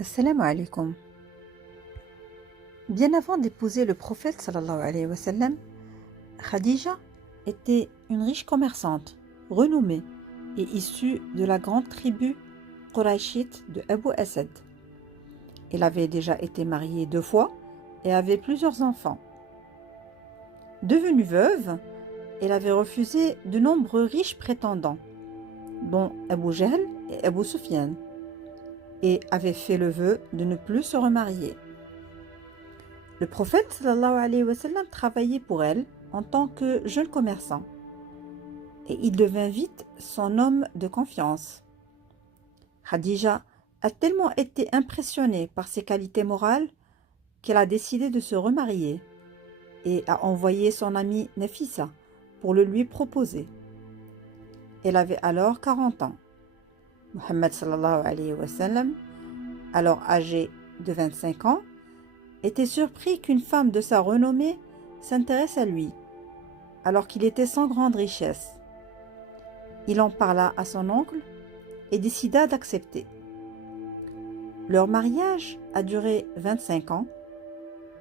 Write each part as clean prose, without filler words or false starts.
Assalamu alaikum. Bien avant d'épouser le prophète sallallahu alayhi wa sallam, Khadija était une riche commerçante, renommée et issue de la grande tribu Qurayshite de Abu Asad. Elle avait déjà été mariée 2 fois et avait plusieurs enfants. Devenue veuve, elle avait refusé de nombreux riches prétendants, dont Abu Jahl et Abu Sufyan, et avait fait le vœu de ne plus se remarier. Le prophète sallallahu alayhi wa sallam travaillait pour elle en tant que jeune commerçant et il devint vite son homme de confiance. Khadija a tellement été impressionnée par ses qualités morales qu'elle a décidé de se remarier et a envoyé son amie Nafisa pour le lui proposer. Elle avait alors 40 ans. Muhammad sallallahu alayhi wa sallam, alors âgé de 25 ans, était surpris qu'une femme de sa renommée s'intéresse à lui, alors qu'il était sans grande richesse. Il en parla à son oncle et décida d'accepter. Leur mariage a duré 25 ans.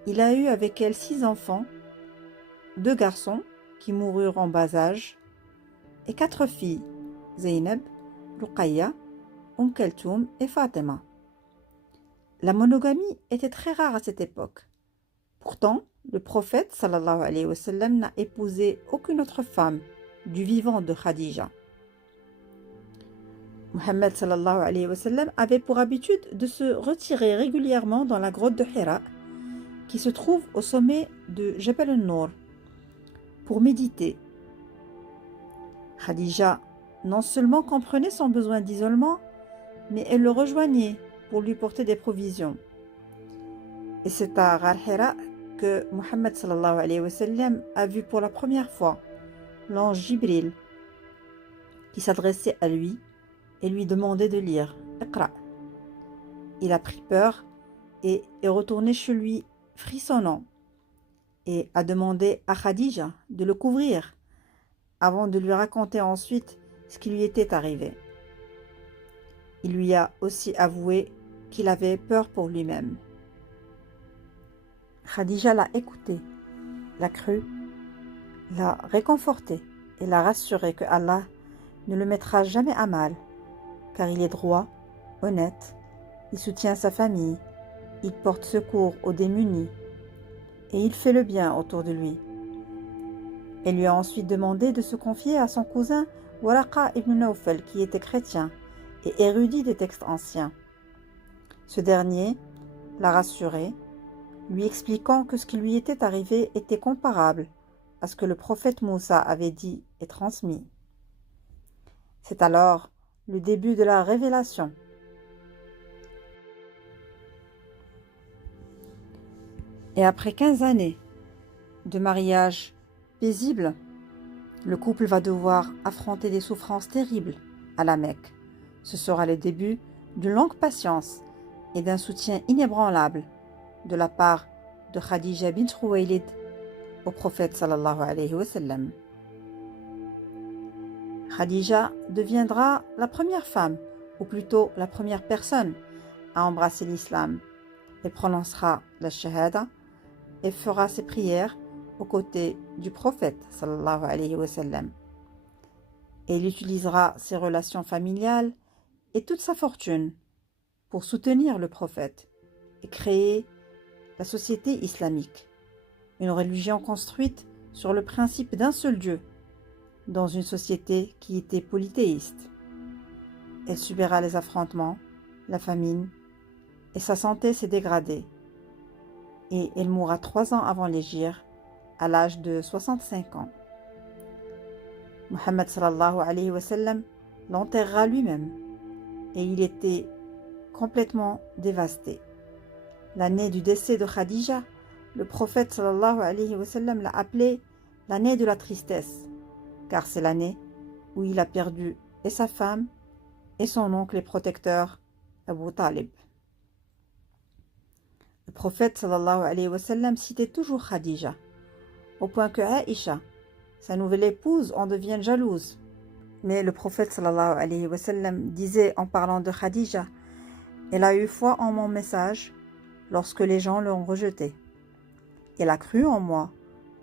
Il a eu avec elle 6 enfants, 2 garçons qui moururent en bas âge et 4 filles, Zainab, Ruqayya, Kaltoum et Fatima. La monogamie était très rare à cette époque. Pourtant, le prophète sallallahu alayhi wa sallam n'a épousé aucune autre femme du vivant de Khadija. Muhammad sallallahu alayhi wa sallam avait pour habitude de se retirer régulièrement dans la grotte de Hira, qui se trouve au sommet de Jabal al-Nour, pour méditer. Khadija non seulement comprenait son besoin d'isolement, mais elle le rejoignait pour lui porter des provisions. Et c'est à Ghar Hira que Muhammad sallallahu alayhi wa sallam a vu pour la première fois l'ange Jibril qui s'adressait à lui et lui demandait de lire Iqra. Il a pris peur et est retourné chez lui frissonnant et a demandé à Khadija de le couvrir avant de lui raconter ensuite ce qui lui était arrivé. Il lui a aussi avoué qu'il avait peur pour lui-même. Khadija l'a écouté, l'a cru, l'a réconforté et l'a rassuré que Allah ne le mettra jamais à mal, car il est droit, honnête, il soutient sa famille, il porte secours aux démunis et il fait le bien autour de lui. Elle lui a ensuite demandé de se confier à son cousin Waraqa ibn Nawfal, qui était chrétien et érudit des textes anciens. Ce dernier l'a rassuré, lui expliquant que ce qui lui était arrivé était comparable à ce que le prophète Moussa avait dit et transmis. C'est alors le début de la révélation. Et après 15 années de mariage paisible, le couple va devoir affronter des souffrances terribles à la Mecque. Ce sera le début d'une longue patience et d'un soutien inébranlable de la part de Khadija bint Khuwaylid au prophète sallallahu alayhi wa sallam. Khadija deviendra la première femme, ou plutôt la première personne, à embrasser l'islam. Elle prononcera la shahada et fera ses prières aux côtés du prophète sallallahu alayhi wa sallam. Et il utilisera ses relations familiales et toute sa fortune pour soutenir le prophète et créer la société islamique, une religion construite sur le principe d'un seul Dieu, dans une société qui était polythéiste. Elle subira les affrontements, la famine, et sa santé s'est dégradée. Et elle mourra 3 ans avant l'hégire, à l'âge de 65 ans. Muhammad sallallahu alayhi wa sallam l'enterrera lui-même, et il était complètement dévasté. L'année du décès de Khadija, le prophète sallallahu alayhi wa sallam l'a appelée l'année de la tristesse, car c'est l'année où il a perdu et sa femme et son oncle et protecteur Abu Talib. Le prophète sallallahu alayhi wa sallam citait toujours Khadija, au point que Aïcha, sa nouvelle épouse, en devient jalouse. Mais le prophète sallallahu alayhi wa sallam disait en parlant de Khadija Elle a eu foi en mon message lorsque les gens l'ont rejeté. Elle a cru en moi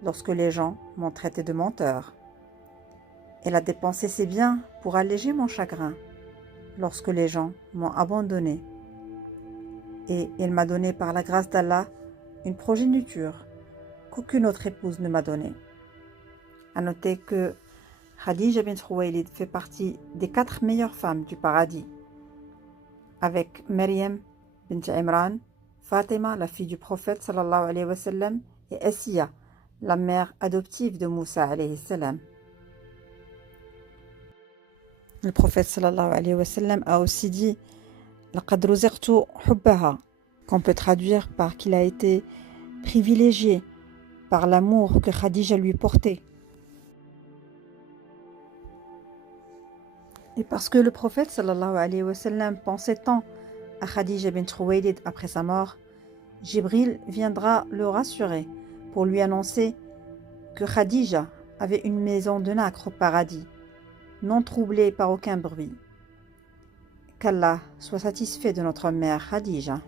lorsque les gens m'ont traité de menteur. Elle a dépensé ses biens pour alléger mon chagrin lorsque les gens m'ont abandonné. Et elle m'a donné par la grâce d'Allah une progéniture qu'aucune autre épouse ne m'a donnée. À noter que Khadija bint Khuwaylid fait partie des 4 meilleures femmes du paradis, avec Maryam bint Imran, Fatima, la fille du prophète sallallahu alayhi wa sallam, et Asiya, la mère adoptive de Moussa alayhi salam. Le prophète sallallahu alayhi wa sallam a aussi dit laqad ruziqtu hubbaha, qu'on peut traduire par qu'il a été privilégié par l'amour que Khadija lui portait. Et parce que le prophète sallallahu alayhi wa sallam pensait tant à Khadija bint Khuwaylid après sa mort, Jibril viendra le rassurer pour lui annoncer que Khadija avait une maison de nacre au paradis, non troublée par aucun bruit. Qu'Allah soit satisfait de notre mère Khadija.